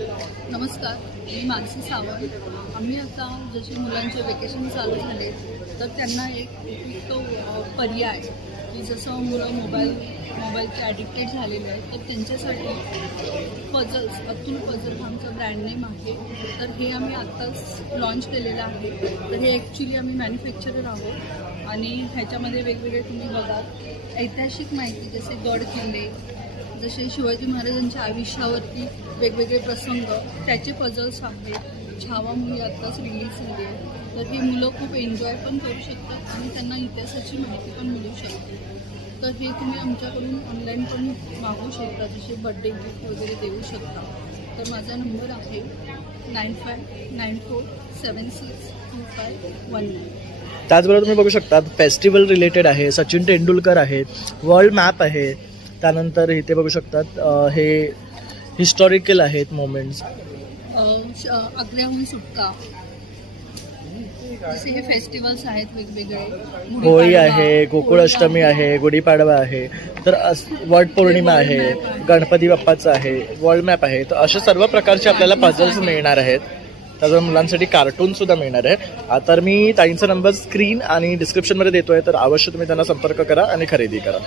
नमस्कार, मी मानसी सावंत. आम्ही आता जसे मुलांचे वेकेशन चालू झाले तर त्यांना एक उपयुक्त पर्याय की जसं मुलं मोबाईलचे ॲडिक्टेड झालेले आहेत तर त्यांच्यासाठी पझल्स, अतुल पझल हा आमचा ब्रँड नेम आहे. तर हे आम्ही आत्ताच लॉन्च केलेलं आहे. तर हे ॲक्च्युली आम्ही मॅन्युफॅक्चरर आहोत आणि ह्याच्यामध्ये वेगवेगळे तुम्ही बघा ऐतिहासिक माहिती जसे गड किल्ले, जसे शिवाजी महाराजांच्या आयुष्यावरती वेगवेगळे प्रसंग त्याचे पझल्स आहेत. छावा मूवी आत्ताच रिलीज झाली आहे. तर ही मुलं खूप एन्जॉय पण करू शकतात आणि त्यांना इतिहासाची माहिती पण मिळू शकते. तर हे तुम्ही आमच्याकडून ऑनलाईन पण मागवू शकता, जसे बड्डे गिफ्ट वगैरे देऊ शकता. तर माझा नंबर आहे 9594762519. त्याचबरोबर तुम्ही बघू शकता फेस्टिवल रिलेटेड आहे, सचिन तेंडुलकर आहेत, वर्ल्ड मॅप आहे. त्यानंतर इथे बघू शकतात हे हिस्टॉरिकल आहेत मोमेंट्स. आग्र्याहून सुटका, जसे हे फेस्टिवल्स आहेत वेगवेगळे. होळी आहे, गोकुळाष्टमी आहे, गुढीपाडवा आहे, तर वटपौर्णिमा आहे, गणपती बाप्पाचं आहे, वर्ल्ड मॅप आहे. तर अशा सर्व प्रकारचे आपल्याला पझल्स मिळणार आहेत. त्याच्यावर मुलांसाठी कार्टूनसुद्धा मिळणार आहे. तर मी ताईंचा नंबर स्क्रीन आणि डिस्क्रिप्शनमध्ये देतो आहे, तर अवश्य तुम्ही त्यांना संपर्क करा आणि खरेदी करा.